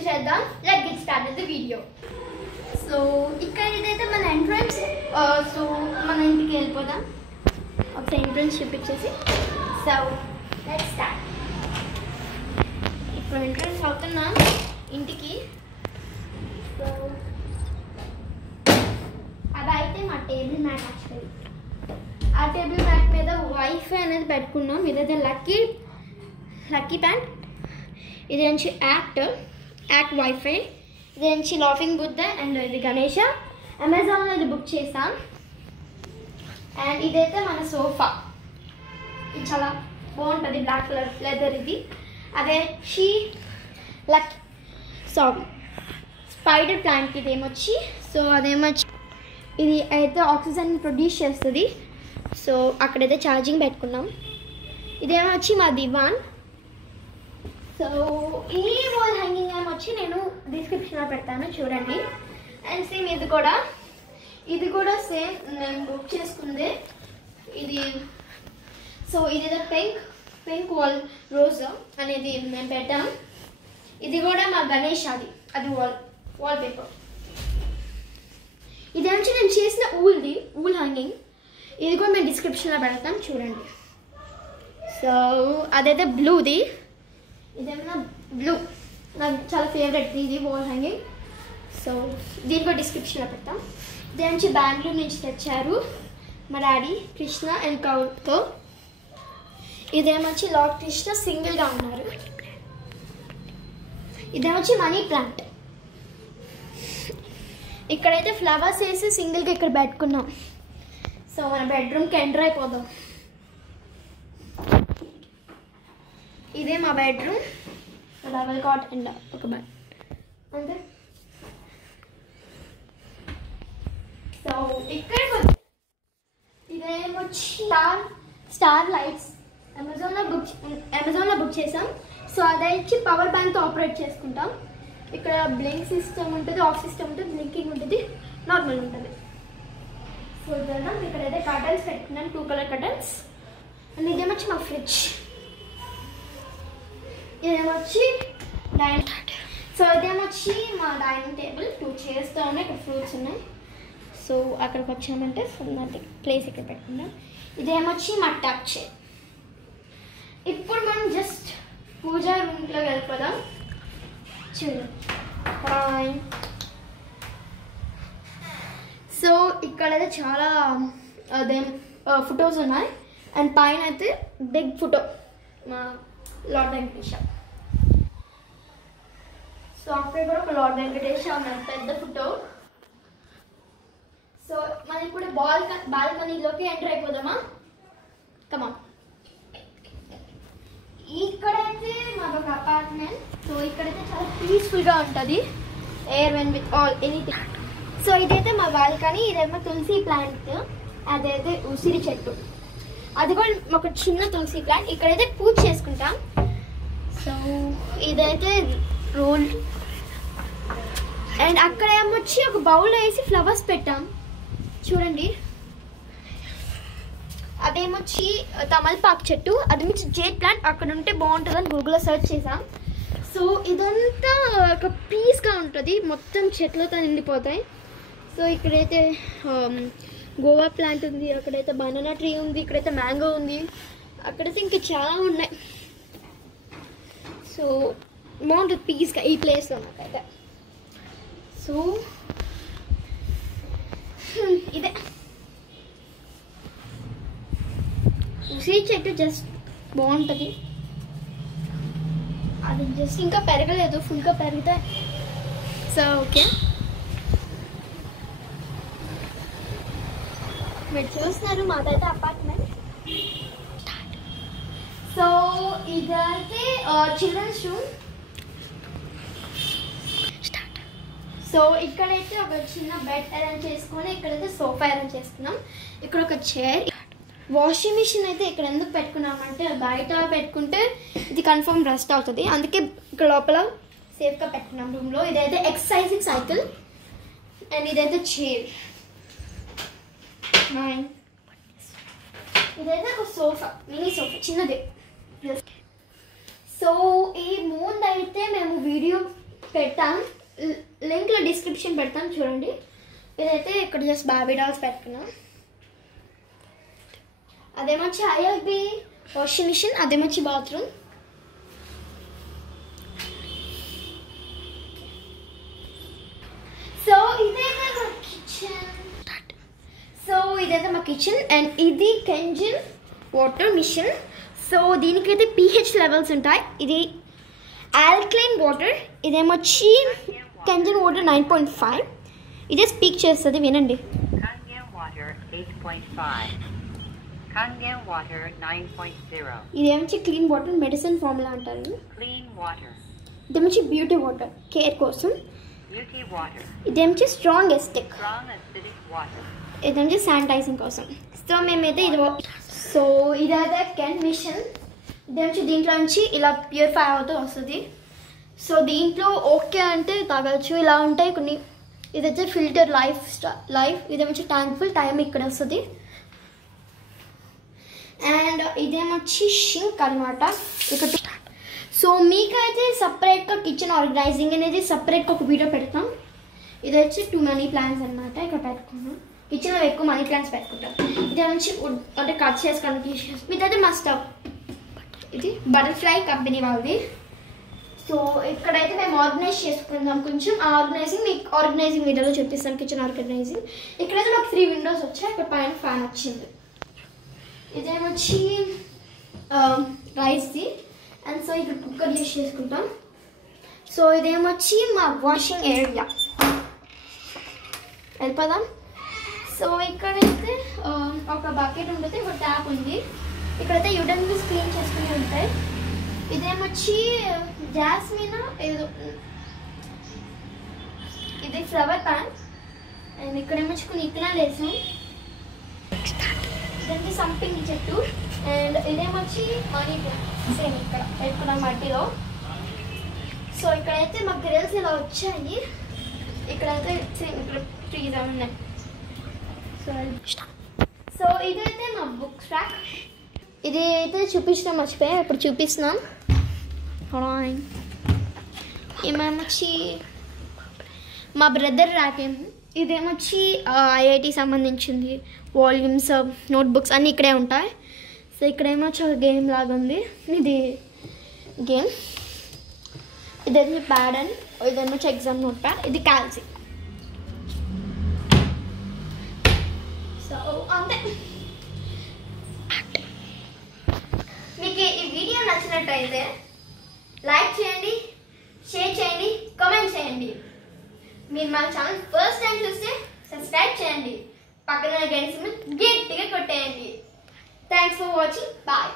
చూసేద్దాం. Let's get started the video. So ఇక్కడ ఇదైతే మన ఎంట్రన్స్. సో మన ఇంటికి వెళ్ళిపోదాం. ఒక ఎంట్రన్స్ చూపించేసి. So let's start. ఇప్పుడు ఎంట్రన్స్ అవుతున్నాం ఇంటికి. సో అదైతే మా టేబుల్ మ్యాట్. యాక్చువల్లీ ఆ టేబుల్ మ్యాట్ మీద వైఫై అనేది పెట్టుకున్నాం. ఇదైతే లక్కీ ప్యాంట్. ఇది నుంచి యాక్ట్ వైఫై. ఇది నుంచి లాఫింగ్ బుద్ధ. అండ్ ఇది గణేష. అమెజాన్లో ఇది బుక్ చేసాం. అండ్ ఇదైతే మన సోఫా. ఇది చాలా బాగుంటుంది, బ్లాక్ కలర్ లెదర్. ఇది అదే స్పైడర్ ప్లాంట్. ఇదేమొచ్చి సో అదేమొచ్చి ఇది అయితే ఆక్సిజన్ ప్రొడ్యూస్ చేస్తుంది. సో అక్కడైతే ఛార్జింగ్ పెట్టుకున్నాం. ఇదేమో వచ్చి మా దివాన్. సో ఈ వాల్ హ్యాంగింగ్ ఏమొచ్చి నేను డిస్క్రిప్షన్లో పెడతాను, చూడండి. అండ్ సేమ్ ఇది కూడా సేమ్ నేను బుక్ చేసుకుంది. ఇది సో ఇదేదో పింక్ వాల్ రోజ్ అనేది మేము పెట్టాం. ఇది కూడా మా గణేష్ అది వాల్ పేపర్. ఇది నుంచి నేను చేసిన ఊల్ హ్యాంగింగ్. ఇది కూడా మేము డిస్క్రిప్షన్లో పెడతాం, చూడండి. సో అదైతే బ్లూది. ఇదేమన్నా బ్లూ, నాకు చాలా ఫేవరెట్ ఇది వాల్ హ్యాంగింగ్. సో దీని కూడా డిస్క్రిప్షన్లో పెడతాం. ఇది నుంచి బెంగళూరు నుంచి తెచ్చారు మా డాడీ, కృష్ణ అండ్ కౌతో. ఇదేమొచ్చి లార్డ్ కృష్ణ సింగిల్గా ఉన్నారు. ఇదేమొచ్చి మనీ ప్లాంట్. ఇక్కడైతే ఫ్లవర్స్ వేసి సింగిల్గా ఇక్కడ పెట్టుకున్నాం. సో మన బెడ్రూమ్కి ఎంటర్ అయిపోదాం. ఇదే మా బెడ్రూమ్. డబల్ కాట్ అండ్ ఒక బెడ్ అంతే. సో ఇక్కడ ఇదేమొచ్చి స్టార్ లైట్స్. అమెజాన్లో బుక్ చేసాం. సో అదైతే పవర్ బ్యాంక్తో ఆపరేట్ చేసుకుంటాం. ఇక్కడ బ్లింక్ సిస్టమ్ ఉంటుంది, ఆఫ్ సిస్టమ్ ఉంటుంది, బ్లింకింగ్ ఉంటుంది, నార్మల్ ఉంటుంది. సో ఇక్కడైతే కర్టన్స్ పెట్టుకున్నాం, 2 కలర్ కర్టన్స్. అండ్ ఇదేమొచ్చి మా ఫ్రిడ్జ్. ఇదేమొచ్చి డైనింగ్. సో ఇదేమొచ్చి మా డైనింగ్ టేబుల్. 2 చైర్స్తో ఉన్నాయి, ఇక్కడ ఫ్రూట్స్ ఉన్నాయి. సో అక్కడికి వచ్చామంటే ప్లేస్ ఇక్కడ పెట్టుకున్నాం. ఇదేమొచ్చి మా టచ్ చైర్. ఇప్పుడు మనం జస్ట్ పూజా రూమ్లో వెళ్ళిపోదాం, చూడండి. సో ఇక్కడైతే చాలా ఫొటోస్ ఉన్నాయి. అండ్ పైన అయితే బిగ్ ఫోటో మా లార్డ్ వెంకటేష. సో అక్కడ కూడా ఒక లార్డ్ వెంకటేష ఉన్నారు, పెద్ద ఫోటో. సో మనం ఇప్పుడు బాల్కనీలోకి ఎంటర్ అయిపోదామా? కమాన్. ఇక్కడైతే మాదొక అపార్ట్మెంట్. సో ఇక్కడైతే చాలా పీస్ఫుల్గా ఉంటుంది, air when with all anything. So ఇదైతే మా బాల్కనీ. ఇదేమో తులసి ప్లాంట్, అదైతే ఉసిరి చెట్టు. అది కూడా ఒక చిన్న తులసి ప్లాంట్. ఇక్కడైతే పూజ చేసుకుంటాం. సో ఇదైతే రోల్. అండ్ అక్కడ ఏమొచ్చి ఒక బౌల్లో వేసి ఫ్లవర్స్ పెట్టాం, చూడండి. అదేమొచ్చి తమలపాకు చెట్టు. అది నుంచి జేడ్ ప్లాంట్. అక్కడ ఉంటే బాగుంటుందని గూగుల్లో సెర్చ్ చేసాం. సో ఇదంతా ఒక పీస్గా ఉంటుంది, మొత్తం చెట్లతో నిండిపోతాయి. సో ఇక్కడైతే గోవా ప్లాంట్ ఉంది, అక్కడైతే బనానా ట్రీ ఉంది, ఇక్కడైతే మ్యాంగో ఉంది, అక్కడైతే ఇంకా చాలా ఉన్నాయి. సో బాగుంటుంది పీస్గా ఈ ప్లేస్లో నాకైతే. సో ఇదే ఉసిరి చెట్టు, జస్ట్ బాగుంటుంది. అది జస్ట్ ఇంకా పెరగలేదు, ఫుల్గా పెరిగితే. సో ఓకే, మీరు చూస్తున్నారు మాదైతే అపార్ట్మెంట్. సో ఇదైతే చిల్డ్రన్స్ రూమ్. సో ఇక్కడైతే ఒక చిన్న బెడ్ అరేంజ్ చేసుకొని, ఇక్కడైతే సోఫా అరేంజ్ చేసుకున్నాం. ఇక్కడ ఒక చైర్. వాషింగ్ మిషన్ అయితే ఇక్కడ ఎందుకు పెట్టుకున్నామంటే బయట పెట్టుకుంటే ఇది కన్ఫర్మ్ రస్ట్ అవుతుంది, అందుకే ఇక్కడ లోపల సేఫ్గా పెట్టుకున్నాం రూమ్లో. ఇదైతే ఎక్సర్సైజింగ్ సైకిల్. అండ్ ఇదైతే చైర్. ఇదైతే ఒక సోఫా, మినీ సోఫా, చిన్నది. సో ఈ ముందు అయితే మేము వీడియో పెడతాం, లింక్లో డిస్క్రిప్షన్ పెడతాం చూడండి. ఇదైతే ఇక్కడ జస్ట్ బాబీ డాల్స్ పెట్టుకున్నాం. అదేమొచ్చి ఐఎఫ్బి వాషింగ్ మిషన్, అదేమొచ్చి బాత్రూమ్. సో ఇదైతే మా కిచెన్ అండ్ ఇది కెంజిన్ వాటర్ మిషన్. సో దీనికైతే pH లెవెల్స్ ఉంటాయి. ఇది ఆల్కలైన్ వాటర్, ఇదేమొచ్చి కెంజిన్ వాటర్ 9.5. ఇదే స్పీక్ చేస్తుంది, వినండి. ఇదేమొచ్చి క్లీన్ వాటర్, మెడిసిన్ ఫార్ములా అంటారు. ఇదేమొచ్చి బ్యూటీ వాటర్, కేర్ కోసం. ఇదేమొచ్చి స్ట్రాంగ్ ఎస్టిక్, ఇదేమొచ్చి శానిటైజింగ్ కోసం. సో మేమైతే ఇది సో ఇదైతే కెన్ మిషన్. ఇదేమొచ్చి దీంట్లో నుంచి ఇలా ప్యూరిఫై అవుతూ వస్తుంది. సో దీంట్లో ఓకే అంటే తాగొచ్చు, ఇలా ఉంటాయి కొన్ని. ఇదైతే ఫిల్టర్ లైఫ్. ఇదేమొచ్చి ట్యాంక్ఫుల్ టైం ఇక్కడ వస్తుంది. అండ్ ఇదేమొచ్చి షింక్ అనమాట ఇక్కడ. సో మీకైతే సపరేట్గా కిచెన్ ఆర్గనైజింగ్ అనేది సపరేట్గా ఒక వీడియో పెడతాం. ఇది వచ్చి 2 మనీ ప్లాంట్స్ అనమాట ఇక్కడ పెట్టుకున్నాం. కిచెన్లో ఎక్కువ మనీ ప్లాంట్స్ పెట్టుకుంటాం. ఇది నుంచి అంటే కట్ చేసుకోవడానికి. మీదైతే మా స్టవ్, ఇది బటర్ఫ్లై కంపెనీ వాళ్ళది. సో ఇక్కడైతే మేము ఆర్గనైజ్ చేసుకుందాం కొంచెం. ఆ ఆర్గనైజింగ్ మీకు ఆర్గనైజింగ్ వీడియోలో చూపిస్తాం, కిచెన్ ఆర్గనైజింగ్. ఇక్కడైతే మాకు 3 విండోస్ వచ్చాయి, ఇక్కడ పైన ఫ్యాన్ వచ్చింది. ఇదేమొచ్చి రైస్ది. అండ్ సో ఇక్కడ కుక్కర్ యూస్ చేసుకుంటాం. సో ఇదేమొచ్చి మా వాషింగ్ ఏరియా. వెళ్ళిపోదాం. సో ఇక్కడైతే ఒక బకెట్ ఉంటుంది, ఒక ట్యాప్ ఉంది. ఇక్కడైతే యూటెన్సిల్స్ క్లీన్ చేసుకుని ఉంటాయి. ఇదేమొచ్చి జాస్మిన్ ఏదో, ఇది ఫ్లవర్ ప్యాన్. అండ్ ఇక్కడేమొచ్చి కొన్ని ఇత్తనాలు వేసాం. ఇదంతా సంపింగ్ చెట్టు. అండ్ ఇదేమొచ్చి మనీ ప్లాంట్, సేమ్ ఇక్కడ పెట్టుకున్నాం మట్టిలో. సో ఇక్కడైతే మా గ్రిల్స్ ఇలా వచ్చాయి. ఇక్కడైతే సేమ్ ఇక్కడ ట్రీస్ ఉన్నాయి. సో ఇదైతే మా బుక్ ర్యాక్. ఇది అయితే చూపించడం మర్చిపోయా, ఇప్పుడు చూపిస్తున్నాం. ఏమొచ్చి మా బ్రదర్ ర్యాక్. ఇదేమొచ్చి ఐఐటి సంబంధించింది. వాల్యూమ్స్, నోట్బుక్స్ అన్నీ ఇక్కడే ఉంటాయి. సో ఇక్కడేమొచ్చి ఒక గేమ్ లాగా ఉంది, ఇది గేమ్. ఇదేమో ప్యాడ్ అండ్ ఇదేమొచ్చి ఎగ్జామ్ నోట్ ప్యాడ్. ఇది క్యాల్సీ. సో అంతే. మీకు ఈ వీడియో నచ్చినట్టయితే లైక్ చేయండి, షేర్ చేయండి, కామెంట్ చేయండి. మీరు మా ఛానల్ ఫస్ట్ టైం చూస్తే సబ్స్క్రైబ్ చేయండి, పక్కన గంట సింబల్ గట్టిగా కొట్టేయండి. Thanks for watching. బాయ్.